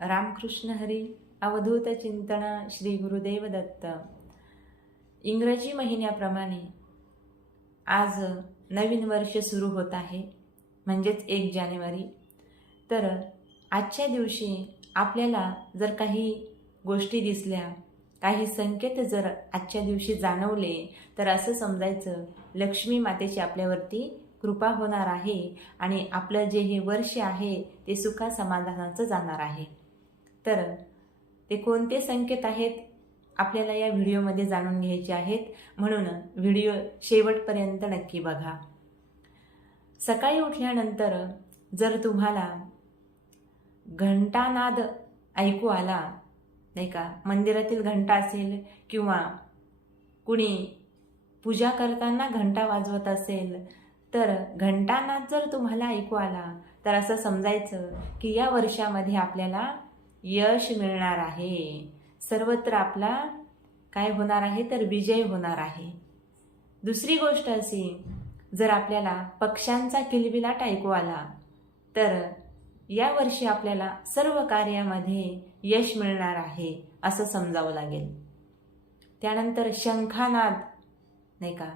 रामकृष्ण हरी अवधूत चिंतन श्री गुरुदेव दत्त. इंग्रजी महिन्याप्रमाणे आज नवीन वर्ष सुरू होत आहे म्हणजेच एक जानेवारी. तर आजच्या दिवशी आपल्याला जर काही गोष्टी दिसल्या काही संकेत जर आजच्या दिवशी जाणवले तर असं समजायचं लक्ष्मी मातेची आपल्यावरती कृपा होणार आहे आणि आपलं जे हे वर्ष आहे ते सुखा समाधानाचं जाणार आहे. तर ते कोणते संकेत आहेत आपल्याला या व्हिडिओमध्ये जाणून घ्यायचे आहेत. म्हणून व्हिडिओ शेवटपर्यंत नक्की बघा. सकाळी उठल्यानंतर जर तुम्हाला घंटानाद ऐकू आला नाही का मंदिरातील घंटा असेल किंवा कुणी पूजा करताना घंटा वाजवत असेल तर घंटानाद जर तुम्हाला ऐकू आला तर असं समजायचं की या वर्षामध्ये आपल्याला यश मिळणार आहे. सर्वत्र आपला काय होणार आहे तर विजय होणार आहे. दुसरी गोष्ट अशी जर आपल्याला पक्ष्यांचा किलबिलाट ऐकू आला तर यावर्षी आपल्याला सर्व कार्यामध्ये यश मिळणार आहे असं समजावं लागेल. त्यानंतर शंखानाद नाही का?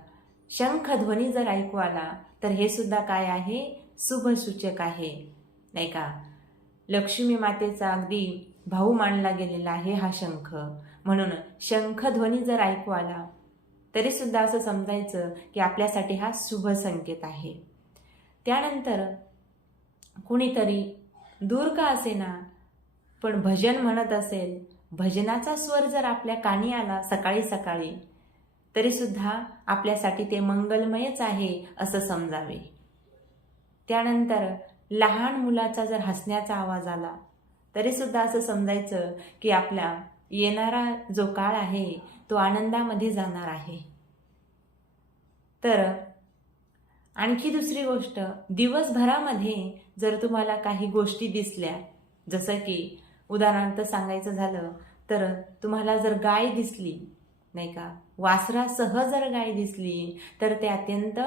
शंखध्वनी जर ऐकू आला तर हे सुद्धा काय आहे? शुभसूचक आहे. नाही का? लक्ष्मी मातेचा अगदी भाऊ मानला गेलेला आहे हा शंख. म्हणून शंखध्वनी जर ऐकू आला तरी सुद्धा असं समजायचं की आपल्यासाठी हा शुभ संकेत आहे. त्यानंतर कुणीतरी दूर का असेना पण भजन म्हणत असेल भजनाचा स्वर जर आपल्या कानी आला सकाळी सकाळी तरीसुद्धा आपल्यासाठी ते मंगलमयच आहे असं समजावे. त्यानंतर लहान मुलाचा जर हसण्याचा आवाज आला तरीसुद्धा असं समजायचं की आपला येणारा जो काळ आहे तो आनंदामध्ये जाणार आहे. तर आणखी दुसरी गोष्ट दिवसभरामध्ये जर तुम्हाला काही गोष्टी दिसल्या जसं की उदाहरणार्थ सांगायचं झालं तर तुम्हाला जर गाय दिसली नाही का? वासरासह जर गाय दिसली तर ते अत्यंत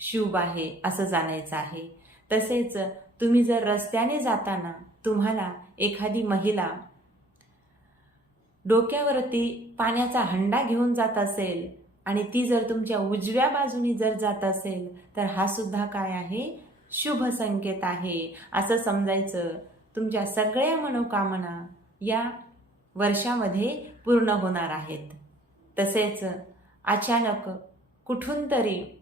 शुभ आहे असं जाणायचं आहे. तसेच तुम्ही जर रस्त्याने जाताना तुम्हाला एखादी महिला डोक्यावरती पाण्याचा हंडा घेऊन जात असेल आणि ती जर तुमच्या उजव्या बाजूनी जर जात असेल तर हा सुद्धा काय आहे? शुभ संकेत आहे. असं समजायचं. तुमच्या सगळ्या मनोकामना या वर्षामध्ये पूर्ण होणार आहेत. तसेच अचानक कुठून तरी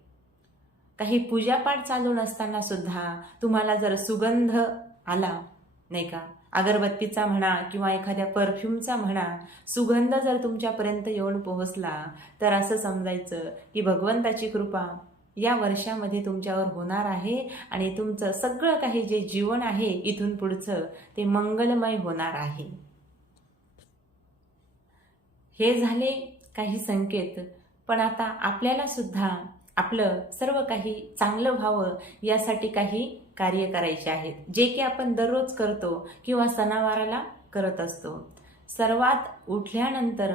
काही पूजापाठ चालू नसताना सुद्धा तुम्हाला जर सुगंध आला नाही का? अगरबत्तीचा म्हणा किंवा एखाद्या परफ्यूमचा म्हणा सुगंध जर तुमच्यापर्यंत येऊन पोहोचला तर असं समजायचं की भगवंताची कृपा या वर्षामध्ये तुमच्यावर होणार आहे आणि तुमचं सगळं काही जे जीवन आहे इथून पुढचं ते मंगलमय होणार आहे. हे झाले काही संकेत पण आता आपल्याला सुद्धा आपलं सर्व काही चांगलं व्हावं यासाठी काही कार्य करायचे आहेत. जे की आपण दररोज करतो किंवा सणावाराला करत असतो. सर्वात उठल्यानंतर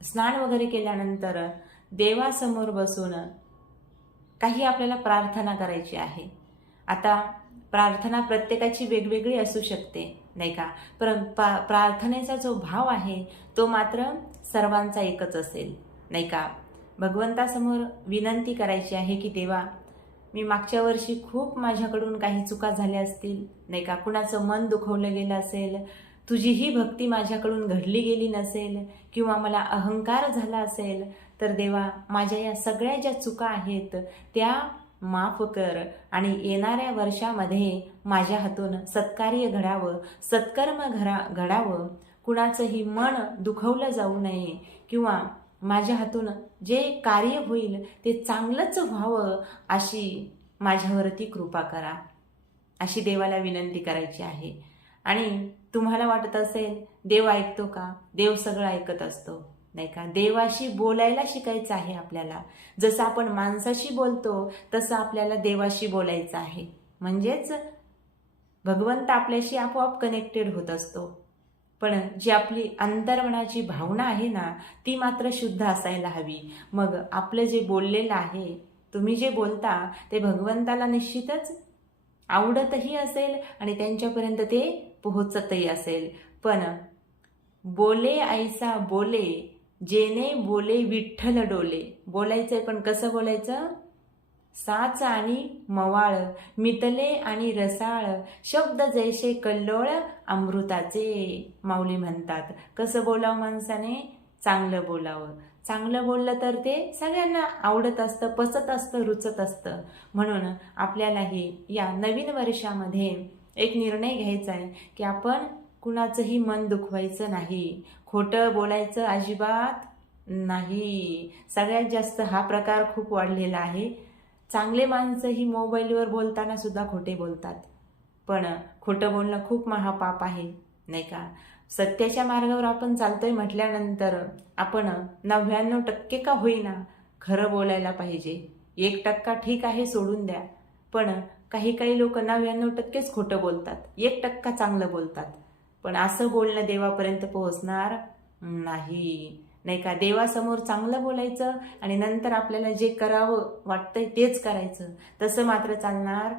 स्नान वगैरे केल्यानंतर देवासमोर बसून काही आपल्याला प्रार्थना करायची आहे. आता प्रार्थना प्रत्येकाची वेगवेगळी असू शकते नाही का? पर प्रार्थनेचा जो भाव आहे तो मात्र सर्वांचा एकच असेल नाही का? भगवंतासमोर विनंती करायची आहे की देवा मी मागच्या वर्षी खूप माझ्याकडून काही चुका झाल्या असतील नाही का? कुणाचं मन दुखवलं गेलं असेल तुझी ही भक्ती माझ्याकडून घडली गेली नसेल किंवा मला अहंकार झाला असेल तर देवा माझ्या या सगळ्या ज्या चुका आहेत त्या माफ कर आणि येणाऱ्या वर्षामध्ये माझ्या हातून सत्कार्य घडावं सत्कर्म घडा घडावं. कुणाचंही मन दुखवलं जाऊ नये किंवा माझ्या हातून जे कार्य होईल ते चांगलंच व्हावं अशी माझ्यावरती कृपा करा. अशी देवाला विनंती करायची आहे. आणि तुम्हाला वाटत असेल देव ऐकतो का? देव सगळं ऐकत असतो. नाही का? देवाशी बोलायला शिकायचं आहे आपल्याला. जसं आपण माणसाशी बोलतो तसं आपल्याला देवाशी बोलायचं आहे. म्हणजेच भगवंत आपल्याशी आपोआप कनेक्टेड होत असतो. पण जी आपली अंतर्मनाची भावना आहे ना ती मात्र शुद्ध असायला हवी. मग आपलं जे बोललेलं आहे तुम्ही जे बोलता ते भगवंताला निश्चितच आवडतही असेल आणि त्यांच्यापर्यंत ते पोहोचतही असेल. पण बोले ऐसा बोले जेने बोले विठ्ठल डोले. बोलायचं आहे पण कसं बोलायचं? साच आणि मवाळ मितले आणि रसाळ शब्द जैसे कल्लोळ अमृताचे माऊली म्हणतात. कसं बोलावं माणसाने? चांगलं बोलावं. चांगलं बोललं तर ते सगळ्यांना आवडत असतं पचत असतं रुचत असतं. म्हणून आपल्यालाही या नवीन वर्षामध्ये एक निर्णय घ्यायचा आहे की आपण कुणाचंही मन दुखवायचं नाही. खोटं बोलायचं अजिबात नाही. सगळ्यात जास्त हा प्रकार खूप वाढलेला आहे. चांगले माणसंही मोबाईलवर बोलताना सुद्धा खोटे बोलतात. पण खोटं बोलणं खूप महापाप आहे नाही का? सत्याच्या मार्गावर आपण चालतोय म्हटल्यानंतर आपण नव्याण्णव टक्के का होईना खरं बोलायला पाहिजे. एक टक्का ठीक आहे सोडून द्या. पण काही काही लोक नव्याण्णव टक्केच खोटं बोलतात. एक टक्का चांगलं बोलतात. पण असं बोलणं देवापर्यंत पोहोचणार नाही. नाही का? देवासमोर चांगलं बोलायचं आणि नंतर आपल्याला जे करावं वाटतंय तेच करायचं. तसं मात्र चालणार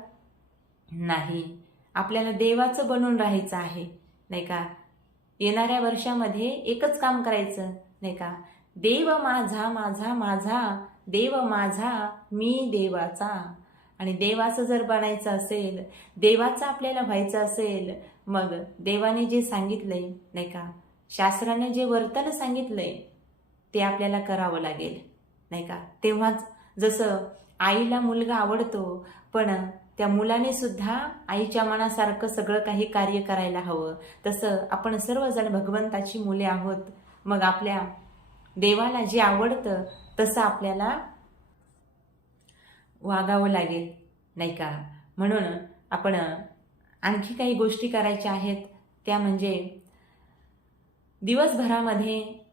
नाही. आपल्याला देवाचं बनून राहायचं आहे. नाही का? येणाऱ्या वर्षामध्ये एकच काम करायचं. नाही का? देव माझा माझा माझा देव माझा मी देवाचा. आणि देवाचं जर बनायचं असेल देवाचं आपल्याला व्हायचं असेल मग देवाने जे सांगितलंय नाही का? शास्त्राने जे वर्तन सांगितलंय ते आपल्याला करावं लागेल नाही का? तेव्हाच जसं आईला मुलगा आवडतो पण त्या मुलाने सुद्धा आईच्या मनासारखं सगळं काही कार्य करायला हवं. तसं आपण सर्वजण भगवंताची मुले आहोत. मग आपल्या देवाला जे आवडतं तसं आपल्याला वागावं लागेल नाही का? म्हणून आपण आणखी काही गोष्टी करायच्या आहेत. त्या म्हणजे दिवसभरामध्ये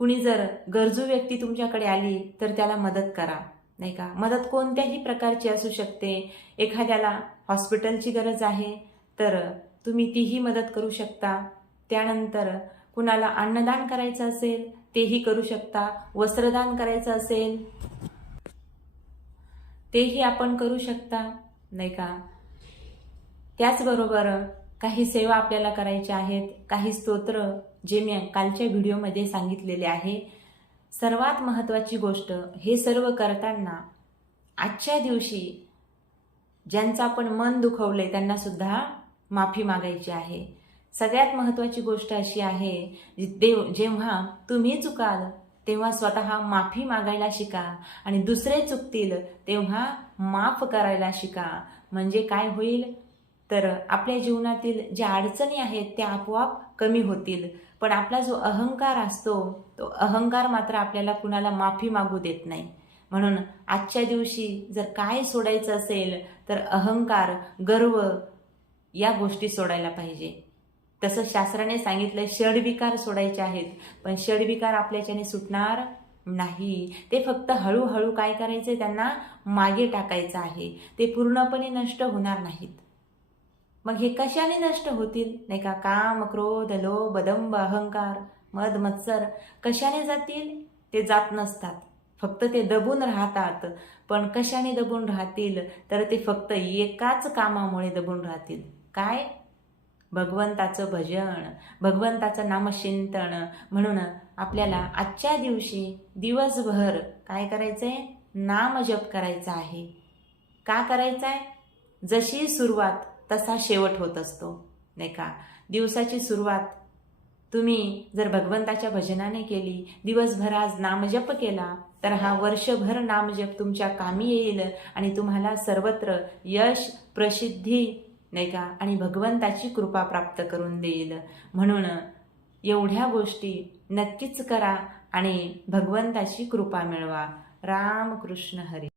कुणी जर गरजू व्यक्ती तुमच्याकडे आली तर त्याला मदत करा नाही का? मदत कोणत्याही प्रकारची असू शकते. एखाद्याला हॉस्पिटलची गरज आहे तर तुम्ही तीही मदत करू शकता. त्यानंतर कुणाला अन्नदान करायचं असेल तेही करू शकता. वस्त्रदान करायचं असेल तेही आपण करू शकता नाही का? त्याचबरोबर काही सेवा आपल्याला करायच्या आहेत काही स्तोत्र जे मी कालच्या व्हिडिओमध्ये सांगितलेले आहे सर्वात महत्त्वाची गोष्ट हे सर्व करताना आजच्या दिवशी ज्यांचं आपण मन दुखवलं आहे त्यांनासुद्धा माफी मागायची आहे. सगळ्यात महत्त्वाची गोष्ट अशी आहे देव जेव्हा तुम्ही चुकाल तेव्हा स्वतः माफी मागायला शिका आणि दुसरे चुकतील तेव्हा माफ करायला शिका. म्हणजे काय होईल? तर आपल्या जीवनातील ज्या अडचणी आहेत त्या आपोआप कमी होतील. पण आपला जो अहंकार असतो तो अहंकार मात्र आपल्याला कुणाला माफी मागू देत नाही. म्हणून आजच्या दिवशी जर काय सोडायचं असेल तर अहंकार गर्व या गोष्टी सोडायला पाहिजे. तसं शास्त्राने सांगितलं षडविकार सोडायचे आहेत पण षडविकार आपल्याच्याने सुटणार नाही. ते फक्त हळूहळू काय करायचे त्यांना मागे टाकायचं आहे. ते पूर्णपणे नष्ट होणार नाहीत. मग हे कशाने नष्ट होतील? नाही का? काम क्रोध लोभ बदंब अहंकार मद मत्सर कशाने जातील? ते जात नसतात. फक्त ते दबून राहतात. पण कशाने दबून राहतील? तर ते फक्त एकाच कामामुळे दबून राहतील. काय? भगवंताचं भजन भगवंताचं नामचिंतन. म्हणून आपल्याला आजच्या दिवशी दिवसभर काय करायचं आहे नामजप करायचा आहे. का करायचं आहे जशी सुरुवात तसा शेवट होत असतो नाही का? दिवसाची सुरुवात तुम्ही जर भगवंताच्या भजनाने केली दिवसभर आज नामजप केला तर हा वर्षभर नामजप तुमच्या कामी येईल आणि तुम्हाला सर्वत्र यश प्रसिद्धी नाही का? आणि भगवंताची कृपा प्राप्त करून देईल. म्हणून एवढ्या गोष्टी नक्कीच करा आणि भगवंताची कृपा मिळवा. राम कृष्ण हरी.